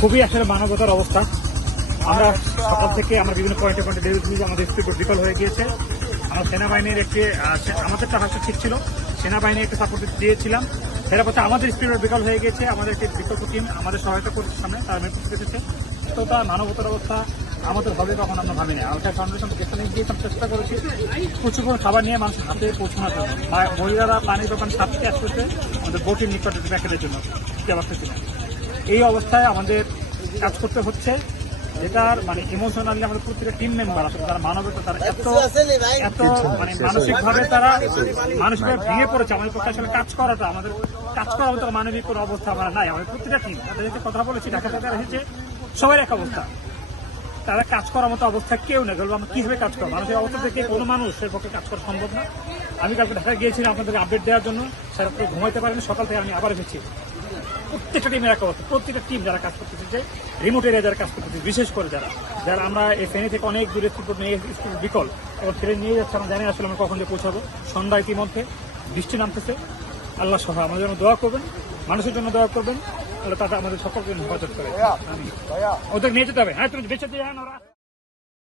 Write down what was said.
খুবই আসলে মানবতার অবস্থা। আমরা সকাল থেকে আমরা বিভিন্ন পয়েন্টে পয়েন্টে দেখেছি যে আমাদের স্পিড বিকল হয়ে গিয়েছে। আমরা সেনাবাহিনীর একটি আমাদেরটা হয়তো ঠিক ছিল, সেনাবাহিনীর একটা সাপোর্ট দিয়েছিলাম, সেটা পথে আমাদের স্পিড বিকল হয়ে গিয়েছে। আমাদের একটি বিকল্প টিম আমাদের সহায়তা করছে সামনে, তারা নেতৃত্ব এসেছে। তো তার মানবতার অবস্থা আমাদের হবে তখন আমরা ভাবি না। আলট্রা ফাউন্ডেশন যেখানে গিয়ে চেষ্টা করেছি প্রচুর করে খাবার নিয়ে মানুষের হাতে পৌঁছানোর জন্য। মহিলারা পানির দোকান সাথে আসতেছে আমাদের বোটের নিকটে প্যাকেটের জন্য দিতে পারতেছি না। এই অবস্থায় আমাদের কাজ করতে হচ্ছে, যেটার মানে ইমোশনালি আমাদের প্রত্যেকটা টিম মেম্বার আসলে তারা মানবতা, তারা এত এত মানে মানসিকভাবে তারা মানুষভাবে ভেঙে পড়েছে। আমাদের পক্ষে আসলে কাজ করাটা, আমাদের কাজ করার মতো মানবিক কোনো অবস্থা আমরা নাই। আমাদের প্রত্যেকটা টিম তাদের সাথে কথা বলেছি, ঢাকা থেকে এসেছে, সবাই এক অবস্থা, তারা কাজ করার মতো অবস্থা কেউ নেই। বলবো আমরা কিভাবে কাজ করবো, মানুষের অবস্থা থেকে কোনো মানুষের পক্ষে কাজ করা সম্ভব না। আমি কালকে ঢাকায় গিয়েছিলাম আপনাদেরকে আপডেট দেওয়ার জন্য, সেটা তো ঘুমাইতে পারিনি। সকাল থেকে আমি আবার এসেছি। প্রত্যেকটা টিমের এক অবস্থা, প্রত্যেকটা টিম যারা কাজ করতেছে, যে রিমোট এরিয়া যারা কাজ করতেছে, বিশেষ করে যারা আমরা এই ফেনী থেকে অনেক দূরে স্কুল বিকল এবং ট্রেন নিয়ে যাচ্ছে, আমরা জানি আসলে আমরা কখন যে পৌঁছাবো। সন্ধ্যা ইতিমধ্যে বৃষ্টি নামতেছে। আল্লাহ সহায়, আমাদের জন্য দোয়া করবেন, মানুষের জন্য দোয়া করবেন, তাহলে তাতে আমাদের সকলকে হেফাজত করে। ওদের নিয়ে যেতে হবে। হ্যাঁ, তুমি বেঁচে দিয়ে